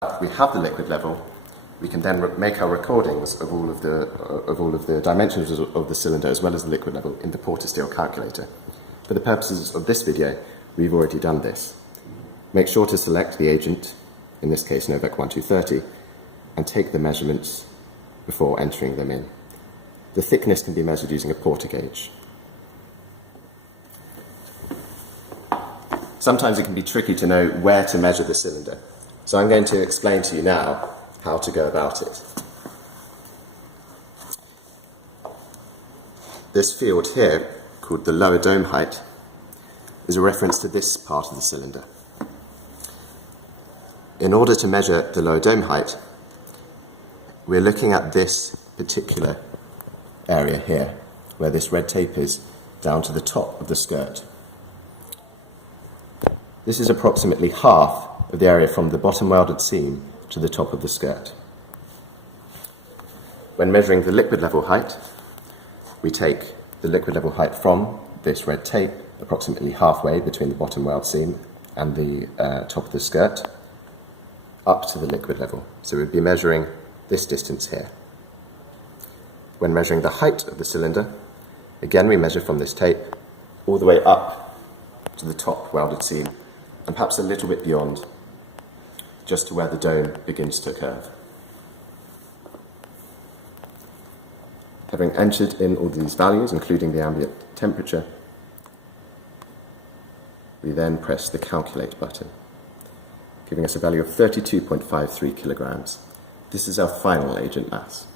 we have the liquid level, we can then make our recordings of all of the dimensions of the cylinder as well as the liquid level in the Portasteele calculator. For the purposes of this video, we've already done this. Make sure to select the agent, in this case Novec 1230, and take the measurements before entering them in. The thickness can be measured using a porter gauge. Sometimes it can be tricky to know where to measure the cylinder, so I'm going to explain to you now how to go about it. This field here, called the lower dome height, is a reference to this part of the cylinder. In order to measure the lower dome height, we're looking at this particular area here, where this red tape is, down to the top of the skirt. This is approximately half of the area from the bottom welded seam to the top of the skirt. When measuring the liquid level height, we take the liquid level height from this red tape, approximately halfway between the bottom weld seam and the top of the skirt, up to the liquid level. So we'd be measuring this distance here. When measuring the height of the cylinder, again we measure from this tape all the way up to the top welded seam, and perhaps a little bit beyond, just to where the dome begins to curve. Having entered in all these values, including the ambient temperature, we then press the calculate button, giving us a value of 32.53 kilograms. This is our final agent mass.